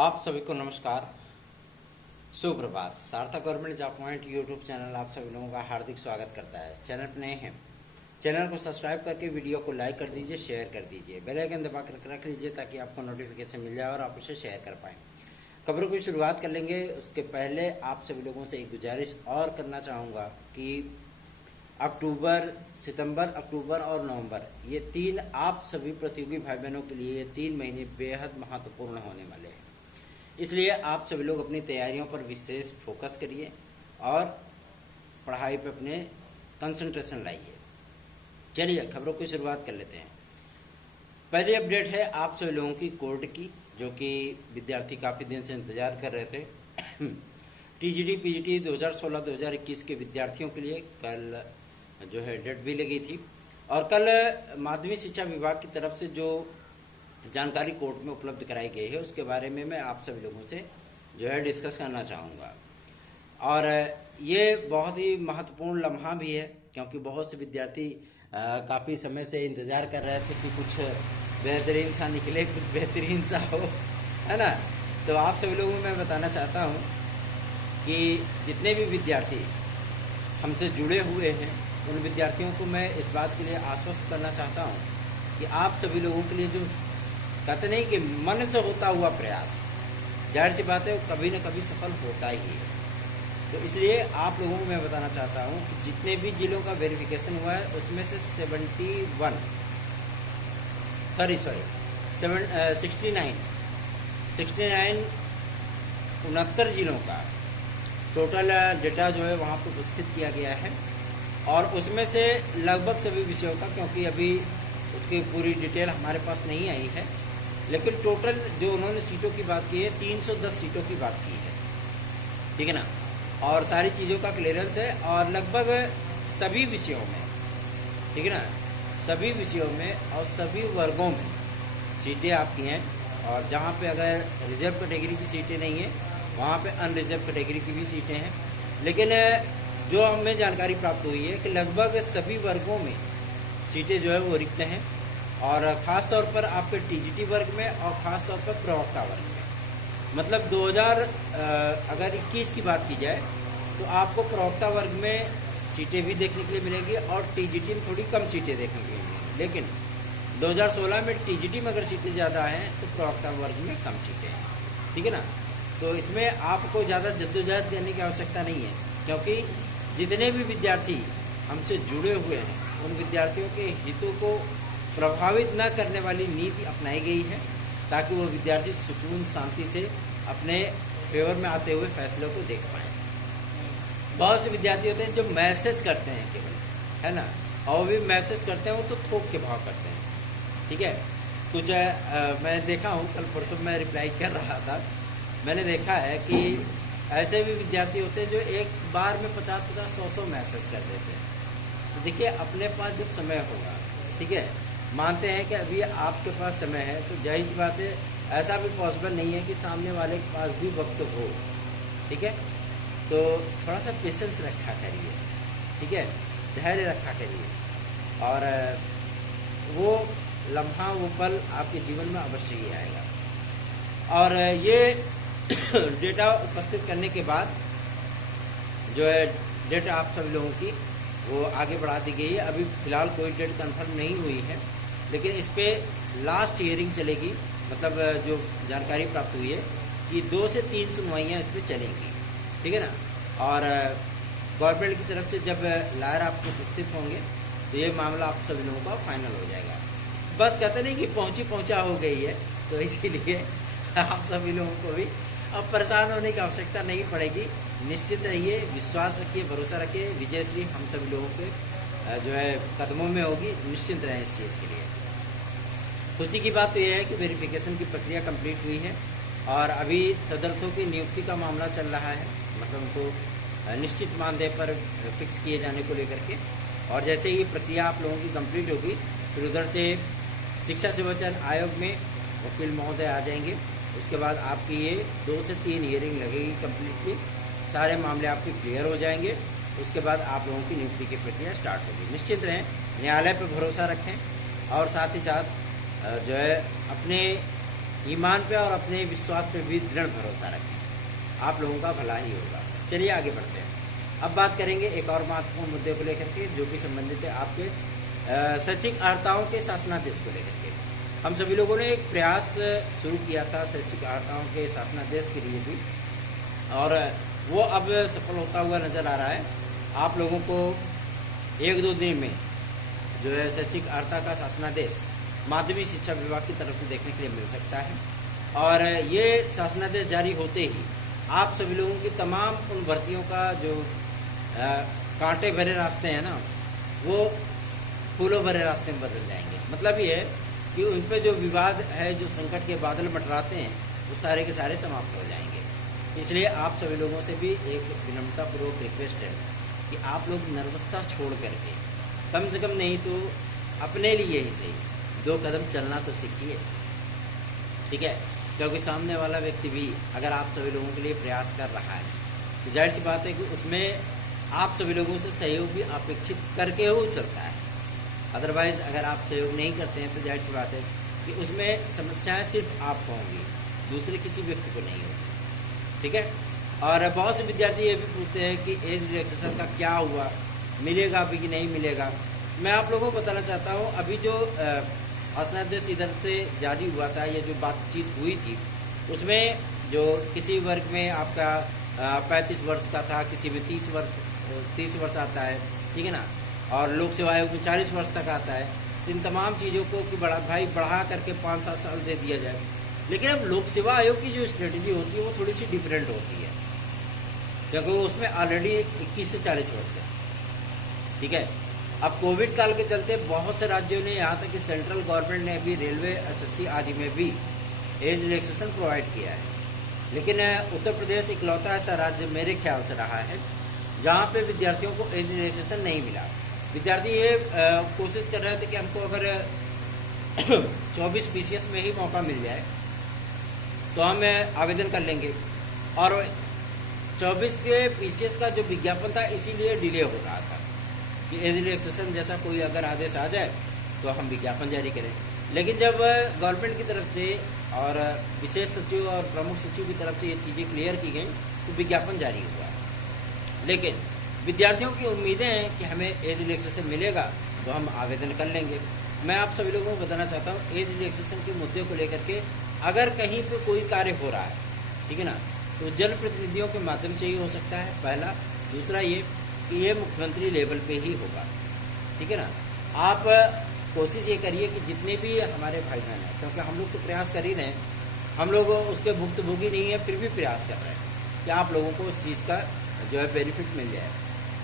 आप सभी को नमस्कार, सुप्रभात। सार्थक government job point YouTube channel आप सभी लोगों का हार्दिक स्वागत करता है। चैनल पर नए हैं, चैनल को सब्सक्राइब करके वीडियो को लाइक कर दीजिए, शेयर कर दीजिए, बेल आइकन दबा कर रख लीजिए ताकि आपको नोटिफिकेशन मिल जाए और आप उसे शेयर कर पाएँ। खबरों की शुरुआत कर लेंगे। उसके पहले आप सभी लोगों से एक गुजारिश और करना चाहूँगा कि सितंबर, अक्टूबर और नवंबर, ये तीन आप सभी प्रतियोगी भाई बहनों के लिए ये 3 महीने बेहद महत्वपूर्ण होने वाले हैं। इसलिए आप सभी लोग अपनी तैयारियों पर विशेष फोकस करिए और पढ़ाई पे अपने कंसंट्रेशन लाइए। चलिए खबरों की शुरुआत कर लेते हैं। पहली अपडेट है आप सभी लोगों की कोर्ट की, जो कि विद्यार्थी काफ़ी दिन से इंतजार कर रहे थे। टीजीटी पीजीटी 2016-2021 के विद्यार्थियों के लिए कल जो है डेट भी लगी थी और कल माध्यमिक शिक्षा विभाग की तरफ से जो जानकारी कोर्ट में उपलब्ध कराई गई है उसके बारे में मैं आप सभी लोगों से जो है डिस्कस करना चाहूँगा। और ये बहुत ही महत्वपूर्ण लम्हा भी है क्योंकि बहुत से विद्यार्थी काफ़ी समय से इंतज़ार कर रहे थे कि कुछ बेहतरीन सा निकले, कुछ बेहतरीन सा हो, है ना। तो आप सभी लोगों को मैं बताना चाहता हूँ कि जितने भी विद्यार्थी हमसे जुड़े हुए हैं उन विद्यार्थियों को मैं इस बात के लिए आश्वस्त करना चाहता हूँ कि आप सभी लोगों के लिए जो कहते नहीं कि मन से होता हुआ प्रयास, जाहिर सी बात है वो कभी न कभी सफल होता ही है। तो इसलिए आप लोगों को मैं बताना चाहता हूँ कि जितने भी जिलों का वेरिफिकेशन हुआ है उसमें से 69 जिलों का टोटल डेटा जो है वहाँ पर उपस्थित किया गया है और उसमें से लगभग सभी विषयों का, क्योंकि अभी उसकी पूरी डिटेल हमारे पास नहीं आई है, लेकिन टोटल जो उन्होंने सीटों की बात की है 310 सीटों की बात की है, ठीक है ना। और सारी चीज़ों का क्लियरेंस है और लगभग सभी विषयों में, ठीक है ना, सभी विषयों में और सभी वर्गों में सीटें आपकी हैं। और जहाँ पे अगर रिजर्व कैटेगरी की सीटें नहीं हैं वहाँ पे अनरिजर्व कैटेगरी की भी सीटें हैं। लेकिन जो हमें जानकारी प्राप्त हुई है कि लगभग सभी वर्गों में सीटें जो है वो रिक्त हैं और ख़ास तौर पर आपके टीजीटी वर्ग में और ख़ास तौर पर प्रवक्ता वर्ग में। मतलब 2021 की बात की जाए तो आपको प्रवक्ता वर्ग में सीटें भी देखने के लिए मिलेंगी और टीजीटी में थोड़ी कम सीटें देखने के लिए मिलेंगी। लेकिन 2016 में टीजीटी में अगर सीटें ज़्यादा हैं तो प्रवक्ता वर्ग में कम सीटें हैं, ठीक है ना। तो इसमें आपको ज़्यादा जद्दोजहद करने की आवश्यकता नहीं है क्योंकि जितने भी विद्यार्थी हमसे जुड़े हुए हैं उन विद्यार्थियों के हितों को प्रभावित न करने वाली नीति अपनाई गई है ताकि वो विद्यार्थी सुकून शांति से अपने फेवर में आते हुए फैसलों को देख पाएँ। बहुत से विद्यार्थी होते हैं जो मैसेज करते हैं केवल, है ना, और भी मैसेज करते हैं वो तो थोक के भाव करते हैं, ठीक है। कुछ मैं देखा हूँ, कल परसों मैं रिप्लाई कर रहा था, मैंने देखा है कि ऐसे भी विद्यार्थी होते हैं जो एक बार में 50-50, 100-100 मैसेज कर देते हैं। तो देखिए अपने पास जब समय होगा, ठीक है, मानते हैं कि अभी आपके पास समय है तो जाहिर सी बात है ऐसा भी पॉसिबल नहीं है कि सामने वाले के पास भी वक्त हो, ठीक है। तो थोड़ा सा पेशेंस रखा करिए, ठीक है, धैर्य रखा करिए और वो लम्हा, वो पल आपके जीवन में अवश्य ही आएगा। और ये डेटा उपस्थित करने के बाद जो है डेट आप सभी लोगों की वो आगे बढ़ा दी गई है। अभी फ़िलहाल कोई डेट कंफर्म नहीं हुई है, लेकिन इस पर लास्ट हियरिंग चलेगी। मतलब जो जानकारी प्राप्त हुई है कि 2 से 3 सुनवाइयाँ इस पर चलेंगी, ठीक है ना। और गवर्नमेंट की तरफ से जब लायर आपको उपस्थित होंगे तो ये मामला आप सभी लोगों का फाइनल हो जाएगा। बस कहते नहीं कि पहुँचा हो गई है, तो इसीलिए आप सभी लोगों को भी अब परेशान होने की आवश्यकता नहीं पड़ेगी। निश्चित रहिए, विश्वास रखिए, भरोसा रखिए, विजयश्री हम सभी लोगों के जो है कदमों में होगी। निश्चिंत रहें इस चीज़ के लिए। खुशी की बात तो यह है कि वेरिफिकेशन की प्रक्रिया कंप्लीट हुई है और अभी तदर्थों की नियुक्ति का मामला चल रहा है, मतलब उनको निश्चित मानदेय पर फिक्स किए जाने को लेकर के। और जैसे ही प्रक्रिया आप लोगों की कंप्लीट होगी फिर उधर से शिक्षा सेवा चयन आयोग में वकील महोदय आ जाएंगे। उसके बाद आपकी ये 2 से 3 हियरिंग लगेगी कम्प्लीटली, सारे मामले आपके क्लियर हो जाएंगे। उसके बाद आप लोगों की नियुक्ति की प्रक्रिया स्टार्ट होगी। निश्चित रहें, न्यायालय पर भरोसा रखें और साथ ही साथ जो है अपने ईमान पे और अपने विश्वास पे भी दृढ़ भरोसा रखें, आप लोगों का भला ही होगा। चलिए आगे बढ़ते हैं। अब बात करेंगे एक और महत्वपूर्ण मुद्दे को लेकर के, जो कि संबंधित है आपके शैक्षिक अर्हताओं के शासनादेश को लेकर के। हम सभी लोगों ने एक प्रयास शुरू किया था शैक्षिक अर्हताओं के शासनादेश के लिए भी, और वो अब सफल होता हुआ नज़र आ रहा है। आप लोगों को 1-2 दिन में जो है शैक्षिक अर्हता का शासनादेश माध्यमिक शिक्षा विभाग की तरफ से देखने के लिए मिल सकता है। और ये शासनादेश जारी होते ही आप सभी लोगों की तमाम उन भर्तियों का जो कांटे भरे रास्ते हैं ना, वो फूलों भरे रास्ते में बदल जाएंगे। मतलब ये है कि उन पर जो विवाद है, जो संकट के बादल मंडराते हैं, वो सारे के सारे समाप्त हो जाएंगे। इसलिए आप सभी लोगों से भी एक विनम्रतापूर्वक रिक्वेस्ट है कि आप लोग नर्वसता छोड़ करके कम से कम नहीं तो अपने लिए ही सही 2 कदम चलना तो सीखिए, ठीक है। क्योंकि सामने वाला व्यक्ति भी अगर आप सभी लोगों के लिए प्रयास कर रहा है तो जाहिर सी बात है कि उसमें आप सभी लोगों से सहयोग भी अपेक्षित करके वो चलता है। अदरवाइज़ अगर आप सहयोग नहीं करते हैं तो जाहिर सी बात है कि उसमें समस्याएं सिर्फ आपको होंगी, दूसरे किसी व्यक्ति को नहीं होगी, ठीक है। और बहुत से विद्यार्थी ये भी पूछते हैं कि एज रिलैक्सेशन का क्या हुआ, मिलेगा अभी कि नहीं मिलेगा। मैं आप लोगों को बताना चाहता हूँ, अभी जो शासनादेश इधर से जारी हुआ था, ये जो बातचीत हुई थी, उसमें जो किसी वर्ग में आपका 35 वर्ष का था, किसी में 30 वर्ष आता है, ठीक है ना, और लोक सेवा आयोग में 40 वर्ष तक आता है। तो इन तमाम चीज़ों को कि बढ़ा करके 5-7 साल दे दिया जाए। लेकिन अब लोक सेवा आयोग की जो स्ट्रेटजी होती है वो थोड़ी सी डिफरेंट होती है, क्योंकि उसमें ऑलरेडी 21 से 40 वर्ष है, ठीक है। अब कोविड काल के चलते बहुत से राज्यों ने, यहाँ तक कि सेंट्रल गवर्नमेंट ने भी रेलवे, एसएससी आदि में भी एज रिलैक्सेशन प्रोवाइड किया है। लेकिन उत्तर प्रदेश इकलौता ऐसा राज्य मेरे ख्याल से रहा है जहाँ पे विद्यार्थियों को एज रिलैक्सेशन नहीं मिला। विद्यार्थी ये कोशिश कर रहे थे कि हमको अगर 24 PCS में ही मौका मिल जाए तो हम आवेदन कर लेंगे, और 24 के PCS का जो विज्ञापन था इसीलिए डिले हो रहा था कि एज रिलैक्सेशन जैसा कोई अगर आदेश आ जाए तो हम विज्ञापन जारी करें। लेकिन जब गवर्नमेंट की तरफ से और विशेष सचिव और प्रमुख सचिव की तरफ से ये चीज़ें क्लियर की गई तो विज्ञापन जारी हुआ। लेकिन विद्यार्थियों की उम्मीदें हैं कि हमें एज रिलैक्सेशन मिलेगा तो हम आवेदन कर लेंगे। मैं आप सभी लोगों को बताना चाहता हूँ, एज रिलैक्सेशन के मुद्दे को लेकर के अगर कहीं पे कोई कार्य हो रहा है, ठीक है ना, तो जनप्रतिनिधियों के माध्यम से ही हो सकता है, पहला। दूसरा ये कि ये मुख्यमंत्री लेवल पे ही होगा, ठीक है ना। आप कोशिश ये करिए कि जितने भी हमारे भाई बहन हैं, क्योंकि हम लोग तो प्रयास कर ही रहे हैं, हम लोग उसके भुक्तभोगी नहीं है, फिर भी प्रयास कर रहे हैं कि आप लोगों को उस चीज़ का जो है बेनिफिट मिल जाए।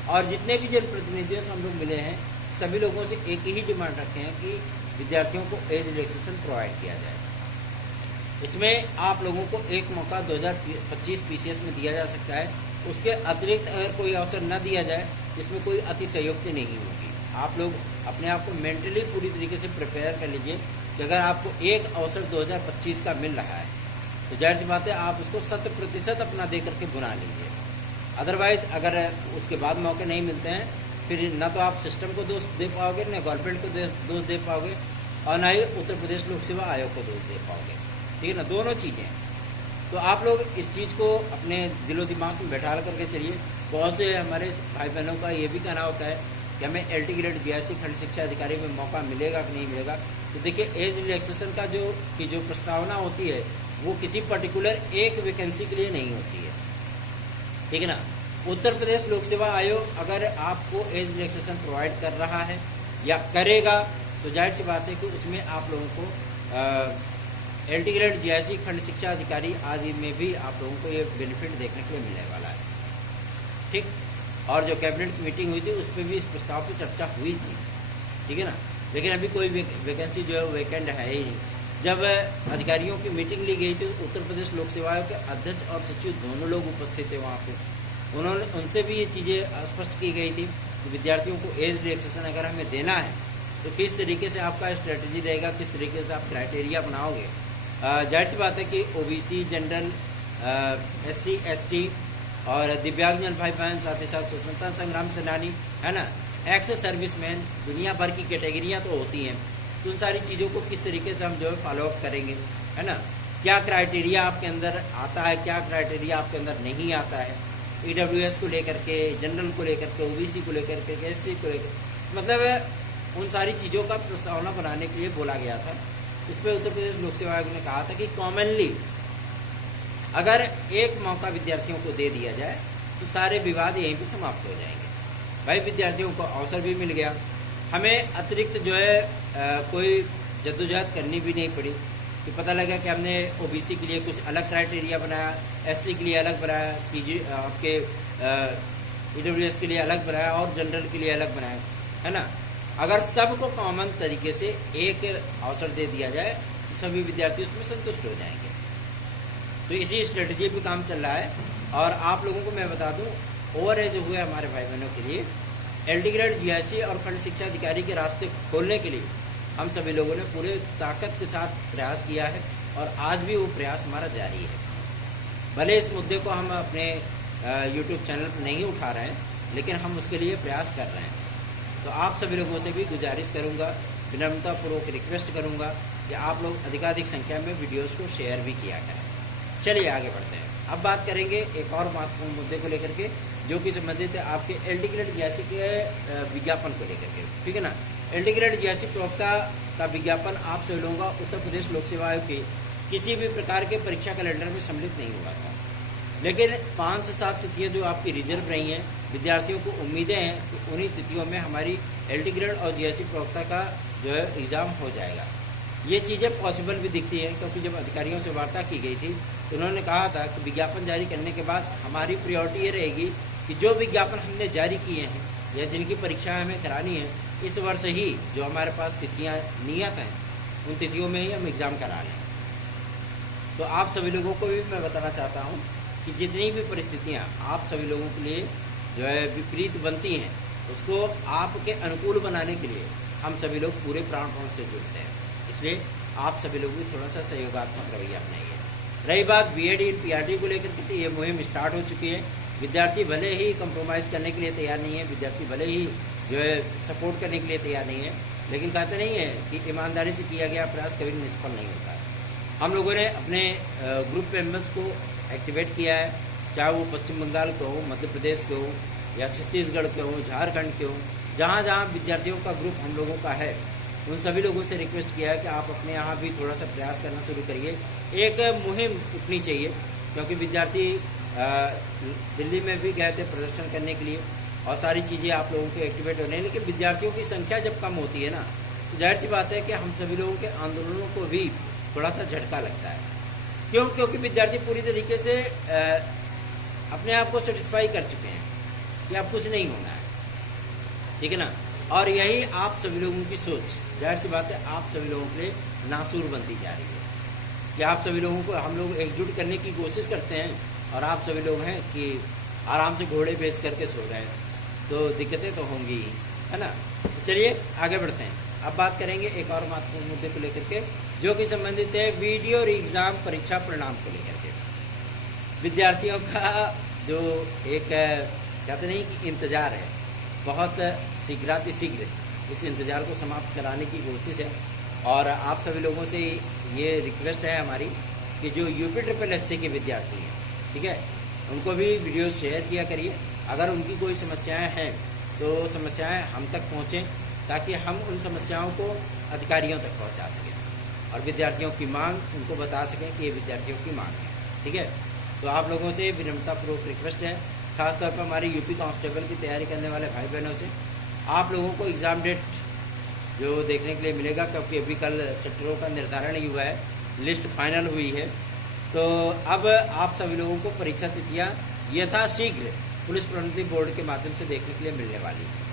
और जितने भी जनप्रतिनिधियों से हम लोग मिले हैं, सभी लोगों से एक ही डिमांड रखे हैं कि विद्यार्थियों को एज रिलैक्सेशन प्रोवाइड किया जाए। इसमें आप लोगों को एक मौका 2025 PCS में दिया जा सकता है। उसके अतिरिक्त अगर कोई अवसर न दिया जाए, इसमें कोई अतिशयोक्ति नहीं होगी। आप लोग अपने आप को मेंटली पूरी तरीके से प्रिपेयर कर लीजिए कि अगर आपको एक अवसर 2025 का मिल रहा है तो जाहिर सी बात है आप उसको 100% अपना दे करके बुना लीजिए। अदरवाइज़ अगर उसके बाद मौके नहीं मिलते हैं, फिर न तो आप सिस्टम को दोष दे पाओगे, न गवर्नमेंट को दोष दे पाओगे, और न ही उत्तर प्रदेश लोक सेवा आयोग को दोष दे पाओगे, ठीक है ना। दोनों चीज़ें। तो आप लोग इस चीज़ को अपने दिलो दिमाग में बैठा करके चलिए। बहुत से हमारे भाई बहनों का ये भी कहना होता है कि हमें LT ग्रेड GIC खंड शिक्षा अधिकारी में मौका मिलेगा कि नहीं मिलेगा। तो देखिए, एज रिलैक्सेशन का जो प्रस्तावना होती है वो किसी पर्टिकुलर एक वैकेंसी के लिए नहीं होती है, ठीक है ना। उत्तर प्रदेश लोक सेवा आयोग अगर आपको एज रिलैक्सेशन प्रोवाइड कर रहा है या करेगा तो जाहिर सी बात है कि उसमें आप लोगों को LT ग्रेड GIC खंड शिक्षा अधिकारी आदि में भी आप लोगों को ये बेनिफिट देखने के लिए मिलने वाला है, ठीक। और जो कैबिनेट की मीटिंग हुई थी उस पर भी इस प्रस्ताव पर चर्चा हुई थी, ठीक है ना। लेकिन अभी कोई वैकेंसी जो है वैकेंट है ही नहीं। जब अधिकारियों की मीटिंग ली गई थी, उत्तर प्रदेश लोक सेवा आयोग के अध्यक्ष और सचिव दोनों लोग उपस्थित थे वहाँ पे। उनसे भी ये चीज़ें स्पष्ट की गई थी कि विद्यार्थियों को एज रिलैक्सेशन अगर हमें देना है तो किस तरीके से आपका स्ट्रेटजी रहेगा, किस तरीके से आप क्राइटेरिया बनाओगे। जाहिर सी बात है कि OBC, जनरल, SC, ST और दिव्यांगजन भाई बहन, साथ ही साथ स्वतंत्रता संग्राम सेनानी, है ना, एक्स सर्विसमैन, दुनिया भर की कैटेगरियाँ तो होती हैं। तो उन सारी चीज़ों को किस तरीके से हम जो है फॉलोअप करेंगे, है ना। क्या क्राइटेरिया आपके अंदर आता है, क्या क्राइटेरिया आपके अंदर नहीं आता है, EWS को लेकर के, जनरल को लेकर के, OBC को लेकर के, SC को लेकर, मतलब उन सारी चीज़ों का प्रस्तावना बनाने के लिए बोला गया था। इस पर उत्तर प्रदेश लोक सेवा आयोग ने कहा था कि कॉमनली अगर एक मौका विद्यार्थियों को दे दिया जाए तो सारे विवाद यहीं पे समाप्त हो जाएंगे। भाई विद्यार्थियों को अवसर भी मिल गया, हमें अतिरिक्त जो है कोई जद्दोजहद करनी भी नहीं पड़ी कि पता लगा कि हमने OBC के लिए कुछ अलग क्राइटेरिया बनाया, SC के लिए अलग बनाया, PG आपके EWS के लिए अलग बनाया और जनरल के लिए अलग बनाया, है ना। अगर सबको कॉमन तरीके से एक अवसर दे दिया जाए तो सभी विद्यार्थी उसमें संतुष्ट हो जाएंगे। तो इसी स्ट्रेटजी पे काम चल रहा है। और आप लोगों को मैं बता दूं, ओवर एज हुए हमारे भाई बहनों के लिए LD ग्रेड GIC और खंड शिक्षा अधिकारी के रास्ते खोलने के लिए हम सभी लोगों ने पूरे ताकत के साथ प्रयास किया है और आज भी वो प्रयास हमारा जारी है। भले इस मुद्दे को हम अपने YouTube चैनल पर नहीं उठा रहे हैं, लेकिन हम उसके लिए प्रयास कर रहे हैं। तो आप सभी लोगों से भी गुजारिश करूंगा, विनम्रतापूर्वक रिक्वेस्ट करूंगा कि आप लोग अधिकाधिक संख्या में वीडियोस को शेयर भी किया करें। चलिए आगे बढ़ते हैं। अब बात करेंगे एक और महत्वपूर्ण मुद्दे को लेकर के, जो कि संबंधित है आपके LD ग्रेड GIC के विज्ञापन को लेकर के, ठीक है ना। LD ग्रेड GIC प्रवक्ता का विज्ञापन आप सभी लोगों का उत्तर प्रदेश लोक सेवा आयोग के किसी भी प्रकार के परीक्षा कैलेंडर में सम्मिलित नहीं हुआ था, लेकिन 5 से 7 तिथियाँ जो आपकी रिजर्व रही हैं, विद्यार्थियों को उम्मीदें हैं कि उन्हीं तिथियों में हमारी LD ग्रेड और GIC प्रवक्ता का जो है एग्ज़ाम हो जाएगा। ये चीज़ें पॉसिबल भी दिखती हैं, क्योंकि जब अधिकारियों से वार्ता की गई थी तो उन्होंने कहा था कि विज्ञापन जारी करने के बाद हमारी प्रायोरिटी ये रहेगी कि जो विज्ञापन हमने जारी किए हैं या जिनकी परीक्षाएं हमें करानी है, इस वर्ष ही जो हमारे पास तिथियाँ नियत हैं उन तिथियों में ही हम एग्ज़ाम करा लें। तो आप सभी लोगों को भी मैं बताना चाहता हूँ कि जितनी भी परिस्थितियाँ आप सभी लोगों के लिए जो है विपरीत बनती हैं, उसको आपके अनुकूल बनाने के लिए हम सभी लोग पूरे प्राणपण से जुड़ते हैं। इसलिए आप सभी लोग भी थोड़ा सा सहयोगात्मक रवैया अपनाइए। रही बात BEd इन PRT को लेकर के, तो ये मुहिम स्टार्ट हो चुकी है। विद्यार्थी भले ही कंप्रोमाइज़ करने के लिए तैयार नहीं है, विद्यार्थी भले ही जो है सपोर्ट करने के लिए तैयार नहीं है, लेकिन कहते नहीं है कि ईमानदारी से किया गया प्रयास कभी निष्फल नहीं होता है। हम लोगों ने अपने ग्रुप मेंबर्स को एक्टिवेट किया है, चाहे वो पश्चिम बंगाल के हो, मध्य प्रदेश के हो या छत्तीसगढ़ के हो, झारखंड के हो, जहाँ जहाँ विद्यार्थियों का ग्रुप हम लोगों का है, उन सभी लोगों से रिक्वेस्ट किया है कि आप अपने यहाँ भी थोड़ा सा प्रयास करना शुरू करिए। एक मुहिम उठनी चाहिए, क्योंकि विद्यार्थी दिल्ली में भी गए थे प्रदर्शन करने के लिए और सारी चीज़ें आप लोगों के एक्टिवेट होने हैं, लेकिन विद्यार्थियों की संख्या जब कम होती है ना, तो जाहिर सी बात है कि हम सभी लोगों के आंदोलनों को भी थोड़ा सा झटका लगता है। क्यों? क्योंकि विद्यार्थी पूरी तरीके से अपने आप को सेटिस्फाई कर चुके हैं कि अब कुछ नहीं होना है, ठीक है ना। और यही आप सभी लोगों की सोच, जाहिर सी बात है, आप सभी लोगों के लिए नासूर बनती जा रही है कि आप सभी लोगों को हम लोग एकजुट करने की कोशिश करते हैं और आप सभी लोग हैं कि आराम से घोड़े बेच करके सो रहे हैं, तो दिक्कतें तो होंगी ही, है ना। तो चलिए आगे बढ़ते हैं। अब बात करेंगे एक और महत्वपूर्ण मुद्दे को लेकर के, जो कि संबंधित है वीडियो एग्ज़ाम परीक्षा परिणाम को लेकर के। विद्यार्थियों का जो एक कहते नहीं कि इंतज़ार है, बहुत शीघ्र इस इंतज़ार को समाप्त कराने की कोशिश है। और आप सभी लोगों से ये रिक्वेस्ट है हमारी कि जो UPSSC के विद्यार्थी हैं, ठीक है, उनको भी वीडियो शेयर किया करिए। अगर उनकी कोई समस्याएं हैं तो समस्याएं हम तक पहुँचें, ताकि हम उन समस्याओं को अधिकारियों तक पहुँचा सकें और विद्यार्थियों की मांग उनको बता सकें कि ये विद्यार्थियों की मांग है, ठीक है। तो आप लोगों से विनम्रतापूर्वक रिक्वेस्ट है, खासतौर पर हमारी UP कांस्टेबल की तैयारी करने वाले भाई बहनों से, आप लोगों को एग्ज़ाम डेट जो देखने के लिए मिलेगा, क्योंकि अभी कल सेक्टरों का निर्धारण ही हुआ है, लिस्ट फाइनल हुई है। तो अब आप सभी लोगों को परीक्षा तिथियाँ यथाशीघ्र पुलिस प्रोन्नति बोर्ड के माध्यम से देखने के लिए मिलने वाली है।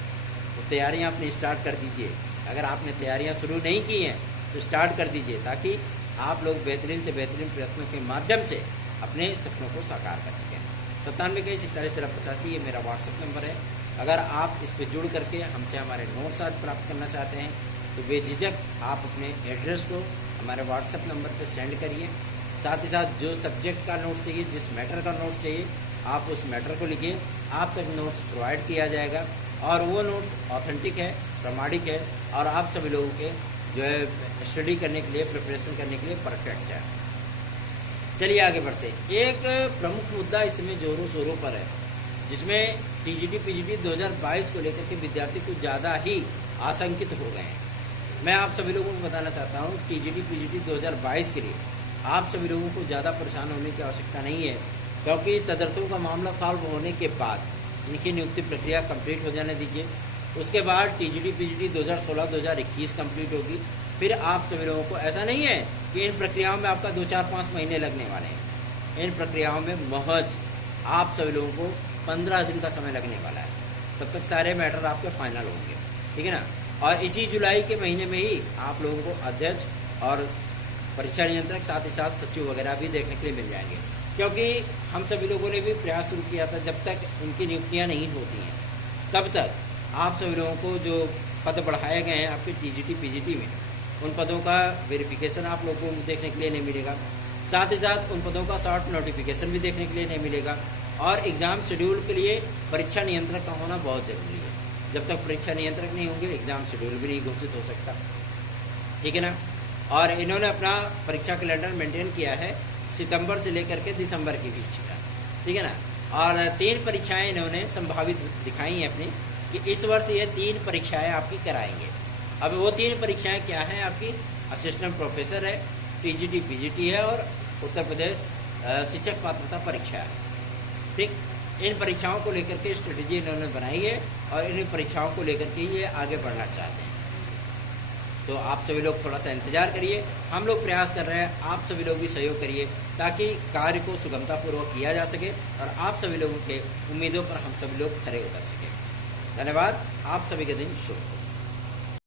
तो तैयारियाँ अपनी स्टार्ट कर दीजिए। अगर आपने तैयारियाँ शुरू नहीं की हैं तो स्टार्ट कर दीजिए, ताकि आप लोग बेहतरीन से बेहतरीन प्रयत्नों के माध्यम से अपने सपनों को साकार कर सकें। 97 ये मेरा व्हाट्सएप नंबर है। अगर आप इस पर जुड़ करके हमसे हमारे नोट्स आज प्राप्त करना चाहते हैं तो बेझिझक आप अपने एड्रेस को हमारे व्हाट्सएप नंबर पर सेंड करिए। साथ ही साथ जो सब्जेक्ट का नोट चाहिए, जिस मैटर का नोट चाहिए, आप उस मैटर को लिखिए, आप तक नोट्स प्रोवाइड किया जाएगा और वो नोट ऑथेंटिक है, प्रामाणिक है और आप सभी लोगों के जो है स्टडी करने के लिए, प्रिपरेशन करने के लिए परफेक्ट है। चलिए आगे बढ़ते हैं। एक प्रमुख मुद्दा इस समय जोरों शोरों पर है, जिसमें टीजीटी पीजीटी 2022 को लेकर के विद्यार्थी कुछ ज़्यादा ही आशंकित हो गए हैं। मैं आप सभी लोगों को बताना चाहता हूँ, टीजीटी पीजीटी 2022 के लिए आप सभी लोगों को ज़्यादा परेशान होने की आवश्यकता नहीं है, क्योंकि तदर्थों का मामला सॉल्व होने के बाद इनकी नियुक्ति प्रक्रिया कंप्लीट हो जाने दीजिए। उसके बाद टीजीटी पीजीटी 2016-2021 कंप्लीट होगी। फिर आप सभी लोगों को, ऐसा नहीं है कि इन प्रक्रियाओं में आपका 2-4-5 महीने लगने वाले हैं। इन प्रक्रियाओं में महज आप सभी लोगों को 15 दिन का समय लगने वाला है। तब तक सारे मैटर आपके फाइनल होंगे, ठीक है ना। और इसी जुलाई के महीने में ही आप लोगों को अध्यक्ष और परीक्षा नियंत्रक, साथ ही साथ सचिव वगैरह भी देखने के लिए मिल जाएंगे, क्योंकि हम सभी लोगों ने भी प्रयास शुरू किया था, जब तक इनकी नियुक्तियाँ नहीं होती हैं तब तक आप सभी लोगों को जो पद बढ़ाए गए हैं आपके टीजीटी पीजीटी में, उन पदों का वेरिफिकेशन आप लोगों को देखने के लिए नहीं मिलेगा। साथ ही साथ उन पदों का शॉर्ट नोटिफिकेशन भी देखने के लिए नहीं मिलेगा। और एग्ज़ाम शेड्यूल के लिए परीक्षा नियंत्रक का होना बहुत ज़रूरी है। जब तक परीक्षा नियंत्रक नहीं होंगे एग्ज़ाम शेड्यूल भी नहीं घोषित हो सकता, ठीक है ना। और इन्होंने अपना परीक्षा कैलेंडर मेंटेन किया है सितंबर से लेकर के दिसंबर के बीच का, ठीक है ना। और 3 परीक्षाएं इन्होंने संभावित दिखाई हैं अपनी, कि इस वर्ष ये 3 परीक्षाएं आपकी कराएंगे। अब वो 3 परीक्षाएं क्या हैं आपकी? असिस्टेंट प्रोफेसर है, टीजीटी पीजीटी है, और उत्तर प्रदेश शिक्षक पात्रता परीक्षा है, ठीक। इन परीक्षाओं को लेकर के स्ट्रेटेजी इन्होंने बनाई है और इन परीक्षाओं को लेकर के ये आगे बढ़ना चाहते हैं। तो आप सभी लोग थोड़ा सा इंतजार करिए, हम लोग प्रयास कर रहे हैं, आप सभी लोग भी सहयोग करिए ताकि कार्य को सुगमतापूर्वक किया जा सके और आप सभी लोगों के उम्मीदों पर हम सभी लोग खरे उतर सकें। धन्यवाद। आप सभी का दिन शुभ हो।